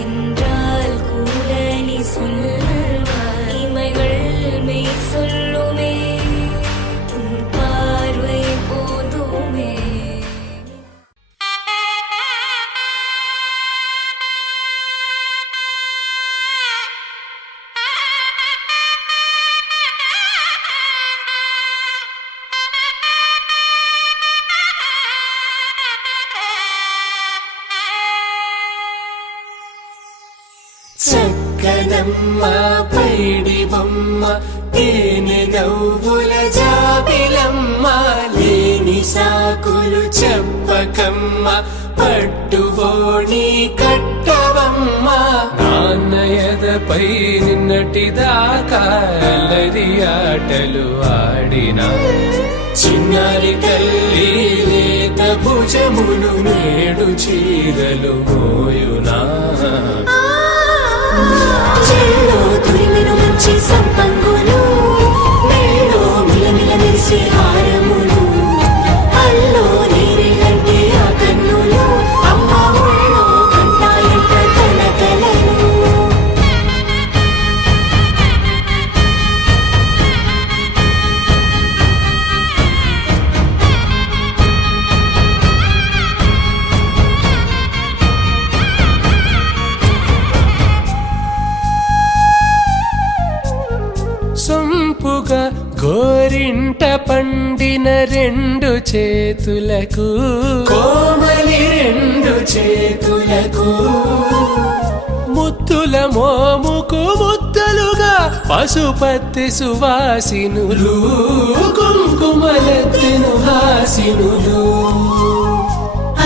என்றால் கூட நீ சொல்வாய் இமைகள் மெய் சொல்லுமே உன் பார்வை போதுமே. చక్కనమ్మ పైడి బొమ్మ తేనె నవ్వుల జాబిలమ్మ లేని సాకులు చెప్పకమ్మ పట్టుబోణి కట్టవమ్మ నాన్నయదపై నిన్నటిదాకా అల్లరి ఆటలు ఆడినా చిన్నారి తల్లి లేత భుజములు నేడు చీరలు మోయునా చెల్లో తురిమిన మంచి సంపంగులు మెళ్ళో మిలమిల మెరిసే హారములు అల్లో నీరేలంటే ఆ కన్నులు అమ్మ ఒళ్ళో కంటాయంట కలకలను. సొంపుగా గోరింట పండిన రెండు చేతులకు కోమలి రెండు చేతులకు ముద్దుల మోముకు ముద్దలుగా పశుపతి సువాసినులు కుంకుమలెత్తిను హాసినులు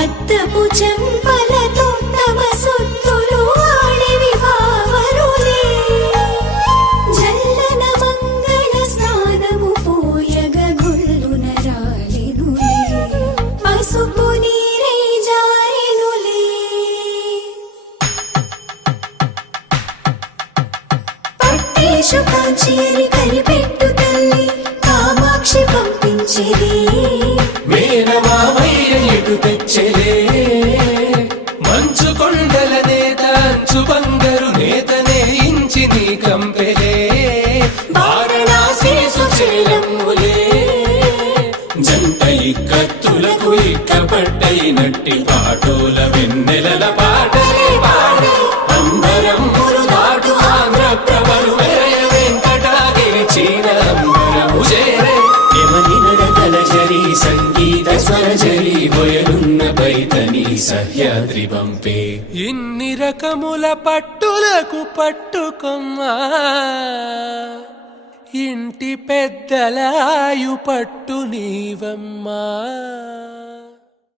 అద్దపు చెంపలతో తమ సొత్తులు ఆడివి భావరులే జల్లన మంగళ స్నానము పోయగ గుల్లున రాలినులే పసుపు నీరే జారినులే. పట్టేశు కాంచేరి కలిపెట్టు తల్లి కామాక్షి పంపించేది మేనమామయ్య ఎటు తెచ్చలే మంచు కొండల నేత అంచు బంగారు నేతనే ఇంచి నీ కంపెలే వారణాసి సుచేలమ్ములే జంట ఇక్కత్తులకు ఇక్కపట్టైనట్టి పాటోల వెన్నెలల పాటలే పాడే అంబరమ్ములు దాటు ఆంధ్ర ప్రభలు వెంకటాగిరి చీన అంబరము చేరే యమని నడకల జరి సంగీత స్వరజరి బొయలున్న బైతని సహ్యాద్రి పంపే ఇన్ని రకముల పట్టులకు పట్టుకొమ్మా ఇంటి పెద్దలాయు పట్టు నీవమ్మా.